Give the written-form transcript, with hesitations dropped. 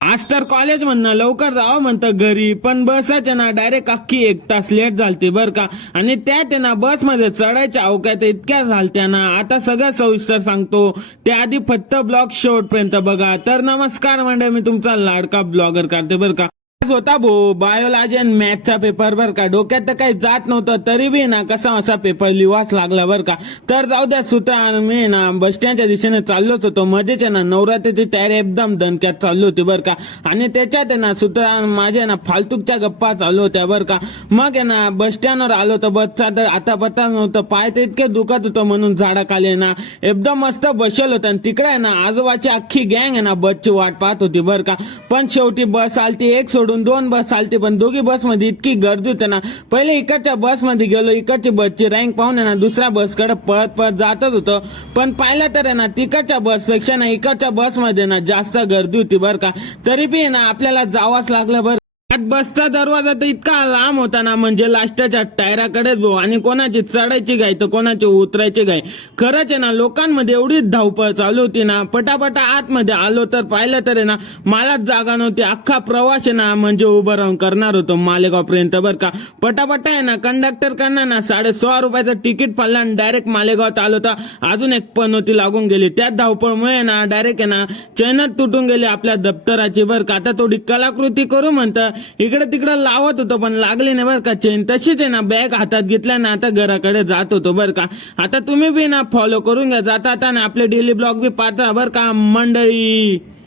आज तर कॉलेज म्हणणं लवकर जावं म्हणतं घरी, पण बसच ना डायरेक्ट अख्खी 1 तास लेट झालती बर का. आणि त्यात ना बस मध्ये चढायच्या अवकात इतक्या झालत्या ना. आता सगळं सविस्तर सांगतो, त्याआधी फक्त ब्लॉग शेवटपर्यंत बघा. तर नमस्कार मंडळी, मी तुमचा लाडका ब्लॉगर करते बर का. आज होता बायोलॉजी आणि मॅथचा पेपर बर का. डोक्यात तर काही जात नव्हतं, तरी बी ना कसा असा पेपर लिवाच लागला बर का. तर जाऊ द्या सूत्र, मी ना बस स्टँडच्या दिशेने चाललोच होतो. मध्येच ना नवरात्रीची तयारी एकदम दणक्यात चालली होती बर का. आणि त्याच्यात ना सूत्र माझ्या ना फालतूकच्या गप्पा चालू होत्या बर का. मग ना बस स्टँडवर आलो तर बसचा तर आता पत्ता नव्हतं. पाय तर इतके दुखत होतं म्हणून झाडाखाली ना एकदम मस्त बसेल होतं. आणि तिकडे ना आजोबाची अख्खी गँग आहे ना बसची वाट पाहत होती बर का. पण शेवटी बस आलती, एक सोडून 2 बस चालते, पण दोघी बस मध्ये इतकी गर्दी होते ना. पहिले इकडच्या बस मध्ये गेलो, इकडची बसची रँक पाहून ना दुसऱ्या बस कडे पळत पळत जातच होतो. पण पाहिलं तर ना तिकडच्या बस पेक्षा ना इकडच्या बस मध्ये ना जास्त गर्दी होती बर का. तरी बी ना आपल्याला जावंच लागलं बर. बसचा दरवाजा तर इतका लांब होता ना, म्हणजे लास्टच्या टायराकडेच भाऊ. आणि कोणाची चढायची गाय तर कोणाची उतरायची गाय. खरंच आहे ना, लोकांमध्ये एवढी धावपळ चालू होती ना. पटापटा आतमध्ये आलो तर पाहिलं तर आहे ना मलाच जागा नव्हती. अख्खा प्रवास आहे ना म्हणजे उभं राहून करणार होतो मालेगाव पर्यंत बर का. पटापटा आहे ना कंडक्टर कडनं ना 16.5 रुपयाचं तिकीट फाडलं आणि डायरेक्ट मालेगावात आलो तर अजून एक पनोती लागून गेली. त्यात धावपळमुळे ना डायरेक्ट आहे ना चैनच तुटून गेली आपल्या दप्तराची बर का. आता थोडी कलाकृती करू म्हणतं इकडे तिकडे लावत होतो, पण लागली नाही बर का चेन. तशीच आहे ना बॅग हातात घेतल्या ना आता घराकडे जात होतो बर का. आता तुम्ही बी ना फॉलो करून घ्या, जाता ना आपले डेली ब्लॉग बी पाहता बर का मंडळी.